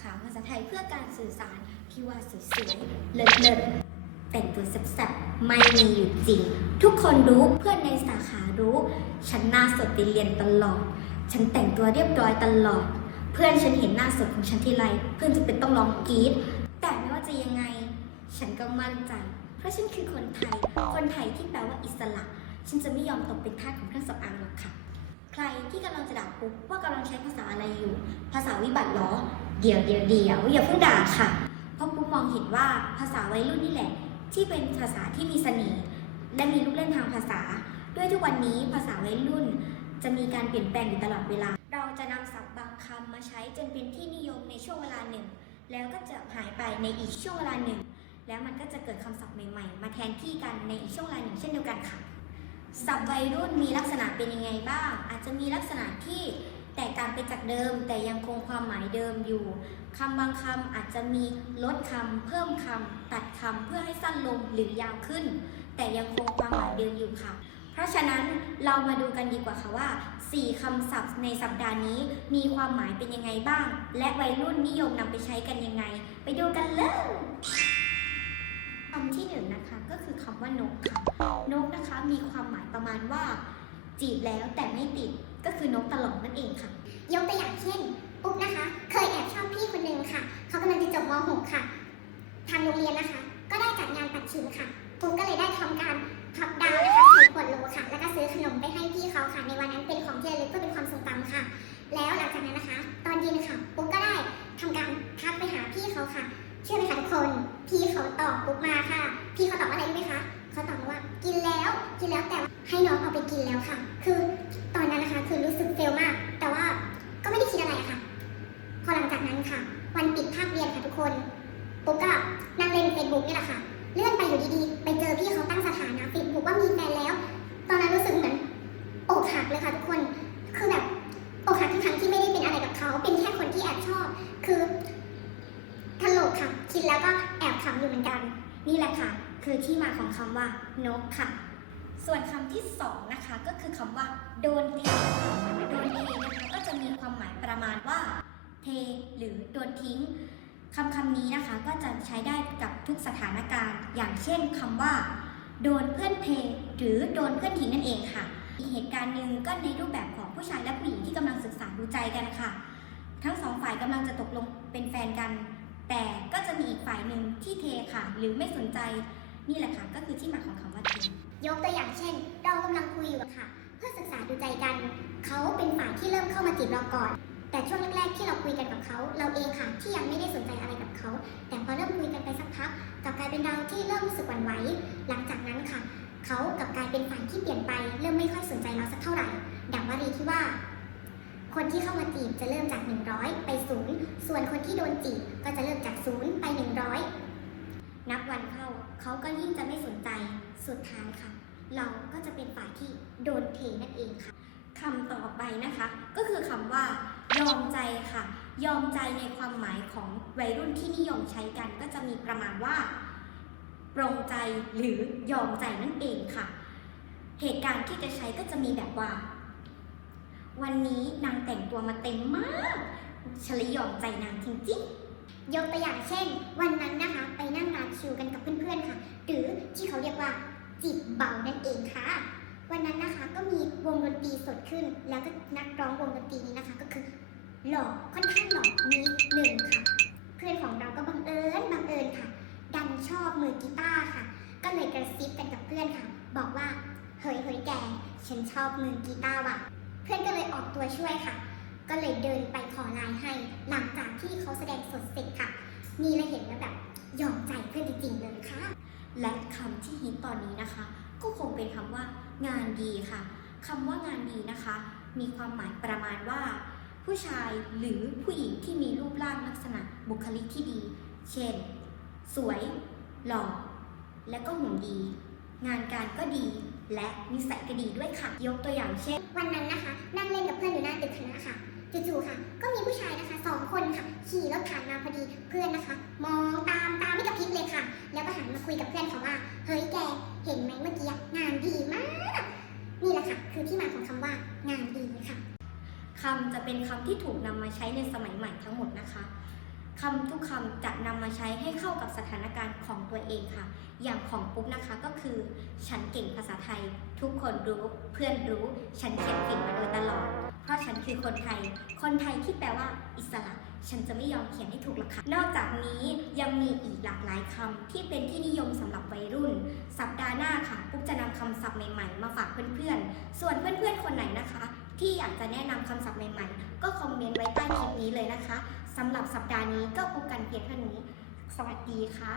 ขาภาษาไทยเพื่อการสื่อสารที่ว่าสวยๆเลิศๆแต่งตัวแซ่บๆไม่มีอยู่จริง ทุกคนรู้เพื่อนในสาขารู้ ฉันหน้าสดไปเรียนตลอด ฉันแต่งตัวเรียบร้อยตลอด เพื่อนฉันเห็นหน้าสดของฉันทีไรเพื่อนจะเป็นต้องร้องกรี๊ดแต่ไม่ว่าจะยังไง ฉันก็มั่นใจ เพราะฉันคือคนไทย คนไทยที่แปลว่าอิสระ ฉันจะไม่ยอมตกเป็นทาสของเครื่องสำอางหรอกค่ะ ใครที่กำลังจะด่าปุ๊บว่ากำลังใช้ภาษาอะไรอยู่ ภาษาวิบัติเหรอ เดี๋ยวเดี๋ยวเดี๋ยวอย่าเพิ่งด่าค่ะ เพราะปุ๊บมองเห็นว่าภาษาวัยรุ่นนี่แหละ ที่เป็นภาษาที่มีเสน่ห์และมีลูกเล่นทางภาษา ด้วยทุกวันนี้ภาษาวัยรุ่น จะมีการเปลี่ยนแปลงอยู่ตลอดเวลา เราจะนำศัพท์บางคำมาใช้จนเป็นที่นิยมในช่วงเวลาหนึ่ง แล้วก็จะหายไปในอีกช่วงเวลาหนึ่ง แล้วมันก็จะเกิดคำศัพท์ใหม่ ๆ มาแทนที่กันในอีกช่วงเวลาหนึ่งเช่นเดียวกันค่ะ ศัพท์วัยรุ่นมีลักษณะเป็นยังไงบ้าง อาจจะมีลักษณะที่แตกต่างไปจากเดิม แต่ยังคงความหมายเดิมอยู่คำบางคำอาจจะมีลดคำเพิ่มคำตัดคำเพื่อให้สั้นลงหรือยาวขึ้น แต่ยังคงความหมายเดิมอยู่ค่ะ เพราะฉะนั้นเรามาดูกันดีกว่าค่ะว่า 4คำศัพท์ในสัปดาห์นี้มีความหมายเป็นยังไงบ้าง และวัยรุ่นนิยมนำไปใช้กันยังไง ไปดูกันเลย คำที่หนึ่งนะคะก็คือคำว่านกค่ะนกนะคะมีความหมายประมาณว่า จีบแล้วแต่ไม่ติดก็คือนกตลกนั่นเองค่ะ ยกตัวอย่างเช่นปุ๊บนะคะ เคยแอบชอบพี่คนหนึ่งค่ะ เขากำลังจะจบม .6 ค่ะทางโรงเรียนนะคะ ก็ได้จัดงานปัดชิมค่ะปุ๊บก็เลยได้ พี่เขาตอบปุ๊บมาค่ะ พี่เขาตอบว่าอะไรรู้ไหมคะเขาตอบมาว่ากินแล้ว กินแล้วแต่ว่าให้น้องเอาไปกินแล้วค่ะ คือตอนนั้นนะคะคือรู้สึกเฟลมาก แต่ว่าก็ไม่ได้คิดอะไรอะค่ะ พอหลังจากนั้นค่ะ วันปิดภาคเรียนค่ะทุกคนปุ๊กก็นั่งเล่นเฟซบุ๊กนี่แหละค่ะ เลื่อนไปอยู่ดีๆ ไปเจอพี่เขาตั้งสถานะเฟซบุ๊กว่ามีแฟนแล้ว ตอนนั้นรู้สึกเหมือนอกหักเลยค่ะทุกคน คือแบบอกหักทั้งที่ไม่ได้เป็นอะไรกับเขา เป็นแค่คนที่แอบชอบ คือตลกค่ะ คิดแล้วก็ ขำอยู่เหมือนกัน นี่แหละค่ะ คือที่มาของคำว่านกค่ะ ส่วนคำที่สองนะคะก็คือคำว่า โดนเทโดนเทนะคะก็จะมีความหมายประมาณว่า เท หรือโดนทิ้งคำคำนี้นะคะก็จะใช้ได้กับทุกสถานการณ์ อย่างเช่นคำว่า โดนเพื่อนเทหรือโดนเพื่อนทิ้งนั่นเองค่ะ อีกเหตุการณ์หนึ่งก็ในรูปแบบของผู้ชายและผู้หญิงที่กำลังศึกษาดูใจกันค่ะ ทั้งสองฝ่ายกำลังจะตกลงเป็นแฟนกัน แต่ก็จะมีอีกฝ่ายหนึ่งที่เทค่ะ หรือไม่สนใจนี่แหละค่ะก็คือที่มาของคำว่าเทยกตัวอย่างเช่น เรากำลังคุยอยู่ค่ะ เพื่อศึกษาดูใจกัน เขาเป็นฝ่ายที่เริ่มเข้ามาจีบเราก่อน แต่ช่วงแรกๆที่เราคุยกันกับเขา เราเองค่ะที่ยังไม่ได้สนใจอะไรกับเขา แต่พอเริ่มคุยกันไปสักพักกลับกลายเป็นเราที่เริ่มรู้สึกหวั่นไหวหลังจากนั้นค่ะ เขากับกลายเป็นฝ่ายที่เปลี่ยนไป เริ่มไม่ค่อยสนใจเราสักเท่าไหร่ ดังวลีที่ว่า คนที่เข้ามาจีบจะเริ่มจาก 100 ไปศูนย์ส่วนคนที่โดนจีบก็จะเริ่มจากศูนย์ไป 100 นับวันเข้าเขาก็ยิ่งจะไม่สนใจสุดท้ายค่ะ เราก็จะเป็นฝ่ายที่โดนเทนั่นเองค่ะคำต่อไปนะคะ ก็คือคำว่ายอมใจค่ะ ยอมใจในความหมายของวัยรุ่นที่นิยมใช้กัน ก็จะมีประมาณว่าปรงใจหรือยอมใจนั่นเองค่ะ เหตุการณ์ที่จะใช้ก็จะมีแบบว่า วันนี้นางแต่งตัวมาเต็มมากฉันเลยยอมใจนางจริงๆ ยกตัวอย่างเช่น วันนั้นนะคะ ไปนั่งร้านชิลกันกับเพื่อนๆค่ะ หรือที่เขาเรียกว่าจิบเบานั่นเองค่ะ วันนั้นนะคะก็มีวงดนตรีสดขึ้น แล้วก็นักร้องวงดนตรีนี้นะคะ ก็คือ หล่อค่อนข้างหล่อมีหนึ่งค่ะ เพื่อนของเราก็บังเอิญบังเอิญค่ะ ดันชอบมือกีตาร์ค่ะ ก็เลยกระซิบกันกับเพื่อนค่ะ บอกว่าเฮ้ยเฮ้ยแกฉันชอบมือกีตาร์ว่ะ เพื่อนก็เลยออกตัวช่วยค่ะ ก็เลยเดินไปขอไลน์ให้ หลังจากที่เขาแสดงสดเสร็จค่ะ นี่เราเห็นแล้วแบบยอมใจเพื่อนจริงๆเลยค่ะ และคำที่ฮิตตอนนี้นะคะ ก็คงเป็นคำว่างานดีค่ะคำว่างานดีนะคะ มีความหมายประมาณว่า ผู้ชายหรือผู้หญิงที่มีรูปร่างลักษณะบุคลิกที่ดี เช่น สวย หล่อและก็หุ่นดี งานการก็ดี และนิสัยก็ดีด้วยค่ะ ยกตัวอย่างเช่น วันนั้นนะคะ นั่งเล่นกับเพื่อนอยู่หน้าตึกคณะค่ะจู่ๆค่ะ ก็มีผู้ชายนะคะสองคนค่ะ ขี่รถผ่านมาพอดีเพื่อนนะคะ มองตามตามไม่กระพริบเลยค่ะ แล้วก็หันมาคุยกับเพื่อนเขาว่า เฮ้ยแก เห็นไหมเมื่อกี้งานดีมาก นี่แหละค่ะ คือที่มาของคำว่างานดีค่ะคำจะเป็นคำที่ถูกนำมาใช้ในสมัยใหม่ทั้งหมดนะคะ คำทุกคำจะนำมาใช้ให้เข้ากับสถานการณ์ของตัวเองค่ะ อย่างของปุ๊บนะคะก็คือ ฉันเก่งภาษาไทย ทุกคนรู้เพื่อนรู้ ฉันเขียนผิดมาโดยตลอด เพราะฉันคือคนไทย คนไทยที่แปลว่า อิสระ ฉันจะไม่ยอมเขียนให้ถูกหรอกค่ะ นอกจากนี้ยังมีอีกหลากหลายคำที่เป็นที่นิยมสำหรับวัยรุ่น สัปดาห์หน้าค่ะปุ๊บจะนำคำศัพท์ใหม่ๆ มาฝากเพื่อนๆ ส่วนเพื่อนๆคนไหนนะคะ ที่อยากจะแนะนำคำศัพท์ใหม่ ๆ ก็คอมเมนต์ไว้ใต้คลิปนี้เลยนะคะ สำหรับสัปดาห์นี้ก็พบกันเพียงเท่านี้ สวัสดีค่ะ